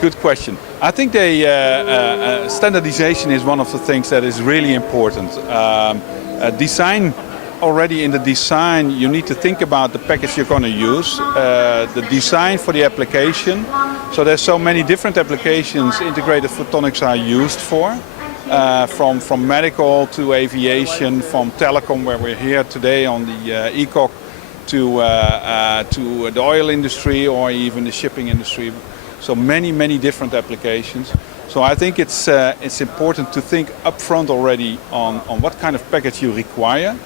good question. I think standardization is one of the things that is really important. Design, already in the design, you need to think about the package you're going to use, the design for the application. So there's so many different applications integrated photonics are used for, from medical to aviation, from telecom, where we're here today on the ECOC, to the oil industry or even the shipping industry. So many different applications. So I think it's important to think upfront already on what kind of package you require.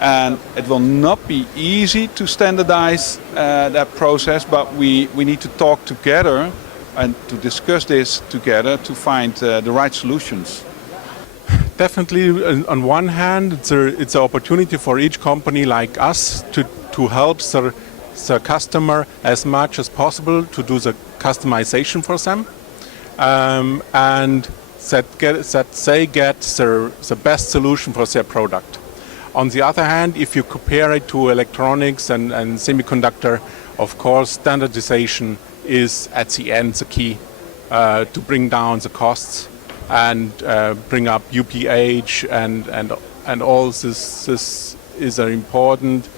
And it will not be easy to standardize that process, but we need to talk together and to discuss this together to find the right solutions. Definitely, on one hand, it's an opportunity for each company like us to help the customer as much as possible to do the customization for them, and that they get the best solution for their product. On the other hand, if you compare it to electronics and semiconductor, of course, standardization is at the end the key to bring down the costs and bring up UPH and all this is an important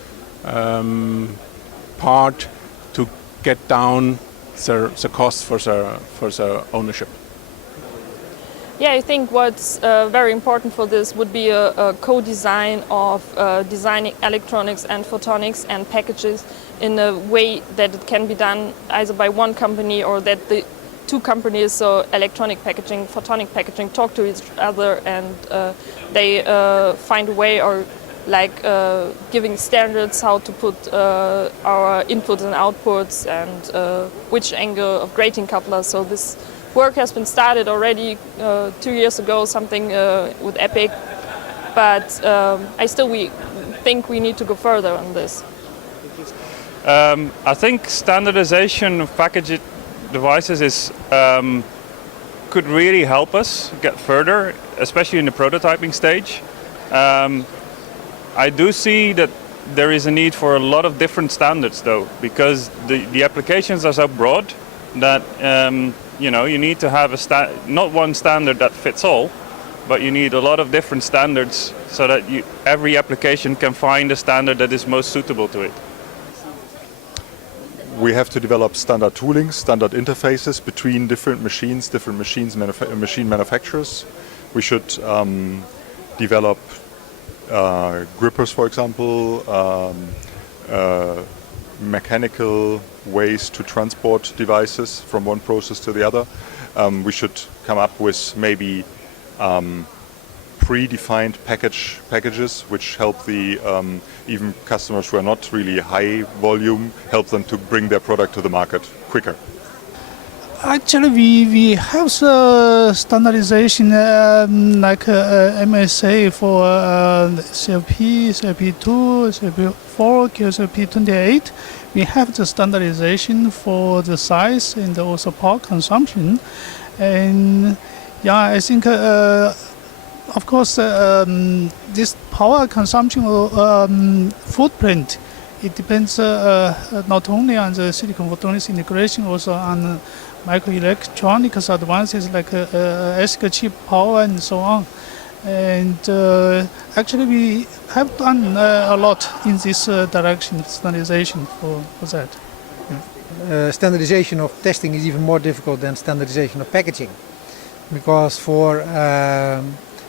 part to get down the cost for the ownership. Yeah, I think what's very important for this would be a co-design of designing electronics and photonics and packages in a way that it can be done either by one company or that the two companies, so electronic packaging, photonic packaging, talk to each other and they find a way, or like giving standards how to put our inputs and outputs and which angle of grating couplers. So this work has been started already 2 years ago, something with PIC, but we think we need to go further on this. I think standardization of packaged devices could really help us get further, especially in the prototyping stage. I do see that there is a need for a lot of different standards though, because the applications are so broad that you need to have not one standard that fits all, but you need a lot of different standards so that every application can find a standard that is most suitable to it. We have to develop standard tooling, standard interfaces between different machines, machine manufacturers. We should develop grippers, for example, mechanical ways to transport devices from one process to the other. We should come up with maybe predefined packages which help the even customers who are not really high volume, help them to bring their product to the market quicker. Actually, we have standardization like MSA for CLP, CLP2, CLP4, QCLP28. We have the standardization for the size and also power consumption. And yeah, I think of course this power consumption footprint, it depends not only on the silicon photonics integration, also on microelectronics advances like ASIC chip power and so on. And actually we have done a lot in this direction, standardization for that. Standardization of testing is even more difficult than standardization of packaging, because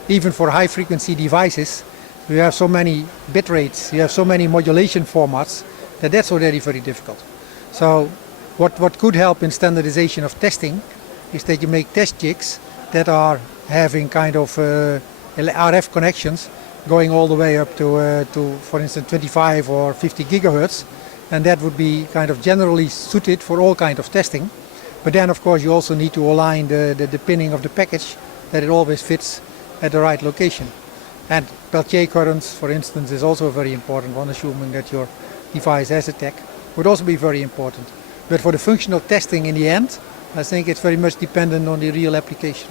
even for high frequency devices you have so many bit rates, you have so many modulation formats that's already very difficult. So what could help in standardization of testing is that you make test jigs that are having kind of RF connections going all the way up to for instance 25 or 50 gigahertz, and that would be kind of generally suited for all kind of testing. But then of course you also need to align the pinning of the package that it always fits at the right location. And Peltier currents, for instance, is also a very important one, assuming that your device has a tech, would also be very important. But for the functional testing in the end, I think it's very much dependent on the real application.